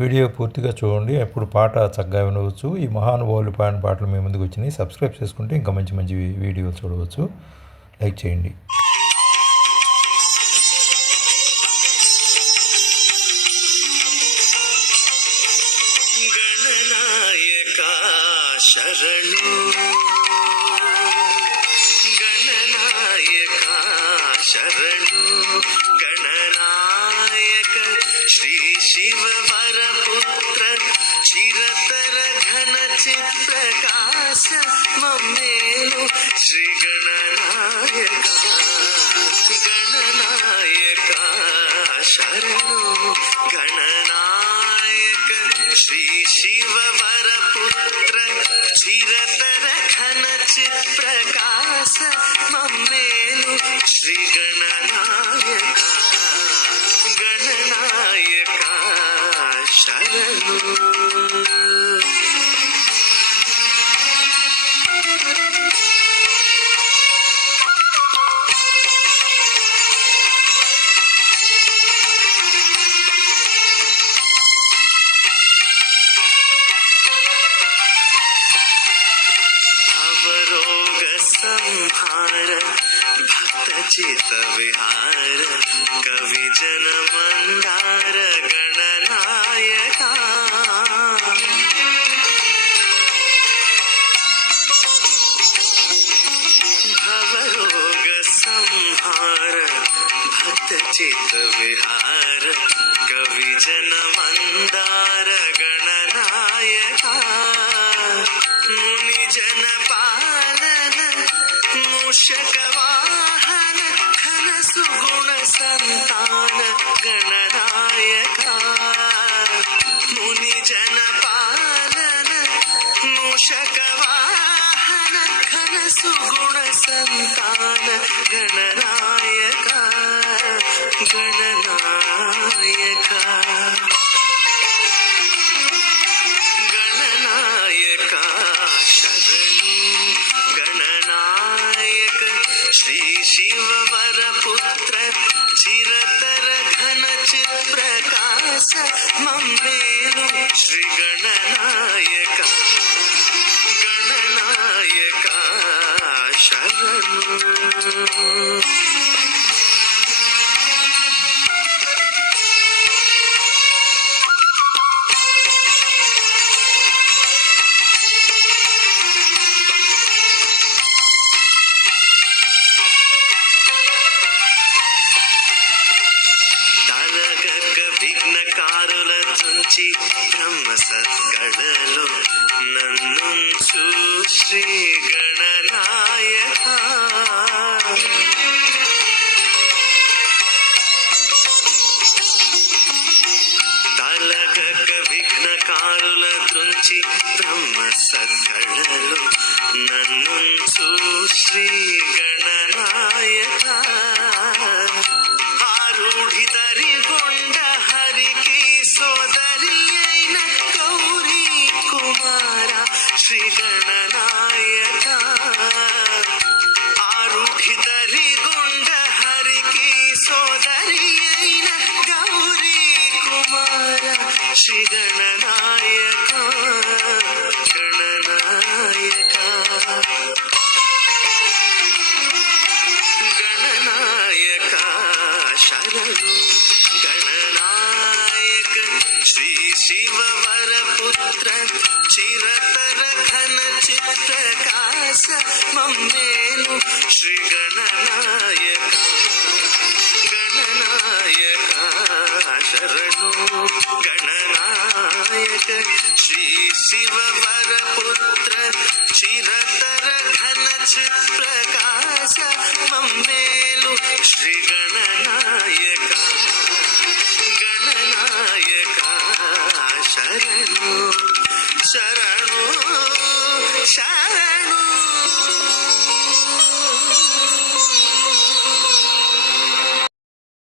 Video పూర్తిగా చూడండి, అప్పుడు పాట చక్కగా వినవచ్చు. ఈ మహానుభావులు పాడిన పాటలు మీ ముందుకు వచ్చినాయి. సబ్స్క్రైబ్ చేసుకుంటే ఇంకా మంచి మంచి వీడియోలు చూడవచ్చు. లైక్ చేయండి. గణనాయకా శరణు, గణనాయకా శరణు, గణనాయక శ్రీ శివ వరపుత్ర చిరతర ఘన చిత్ప్రకాశ మమ్మేలు శ్రీ గణనాయక, గణనాయక శరణు, గణనాయక శ్రీ శివ వరపుత్ర చిరతర ఘన చిత్ప్రకాశ మమ్మేలు శ్రీ గణనాయక, గణనాయక శరణు. संहार भक्त चित विहार कवि जन मंदार गणनायका, भवरोग संहार भक्त चित विहार कवि जन मंदार गणनायका, मुनि जन मूषक वाहन घन सुगुण संतान गणनायका, मुनि जन पालन मूषक वाहन घन सुगुण संतान गणनायका, गणनायका, गणनायका शरणु, गणनायक श्री शिव वरपुत्र चिरतर घन चित्प्रकाश मम्मेलु श्री गणनायक, गणनायक शरणु. విఘ్నకారుల తుంచి బ్రహ్మ సత్కళలో నన్నుంచు శ్రీ గణనాయక, తలగక విఘ్నకారుల తుంచి బ్రహ్మ సత్కళలో నన్నుంచు శ్రీ గణనాయక, ఆరూఢితరి గొండ హరికి సోదరి అయిన గౌరీ కుమార శ్రీ గణనాయక, ఆరూఢితరి గొండ హరికి సోదరి అయిన గౌరీ కుమార శ్రీ గణనాయక, గణనాయక, గణనాయక శరణు, గణనాయక శ్రీ శివ వరపుత్ర చిరతర ఘన చిత్ప్రకాశ మమ్మేలు శ్రీ గణనాయక, గణనాయక శరణు, గణనాయక శ్రీ శివ వరపుత్ర చిరతర ఘన చిత్ప్రకాశ మమ్మే